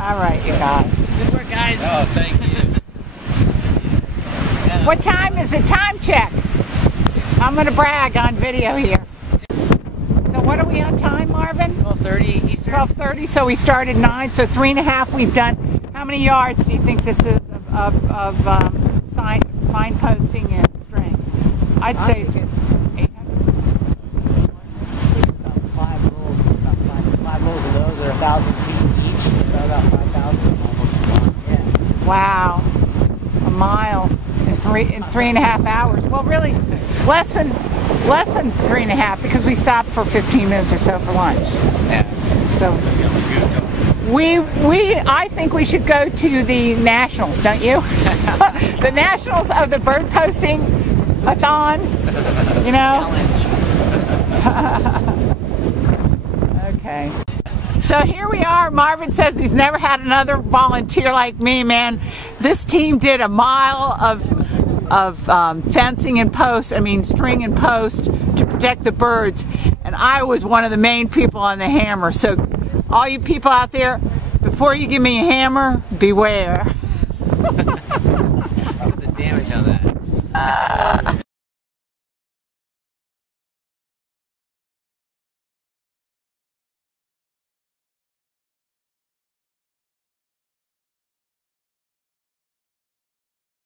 All right, you guys. Good work, guys. Oh, thank you. What time is it? Time check. I'm going to brag on video here. So what are we on time, Marvin? 12:30 Eastern. 12:30, so we started 9, so 3.5 we've done. How many yards do you think this is of signposting and string? I'd say it's 800. About 5 rolls. About 5 rolls of those are 1,000 feet each. So about 5,000. Almost a mile. Yeah. Wow, a mile in 3.5 hours. Well, really, less than 3.5 because we stopped for 15 minutes or so for lunch. Yeah. So I think we should go to the nationals, don't you? The nationals of the bird posting a-thon, you know? Okay. So here we are. Marvin says he's never had another volunteer like me, man. This team did a mile of fencing and post, string and post to protect the birds. And I was one of the main people on the hammer. So all you people out there, before you give me a hammer, beware.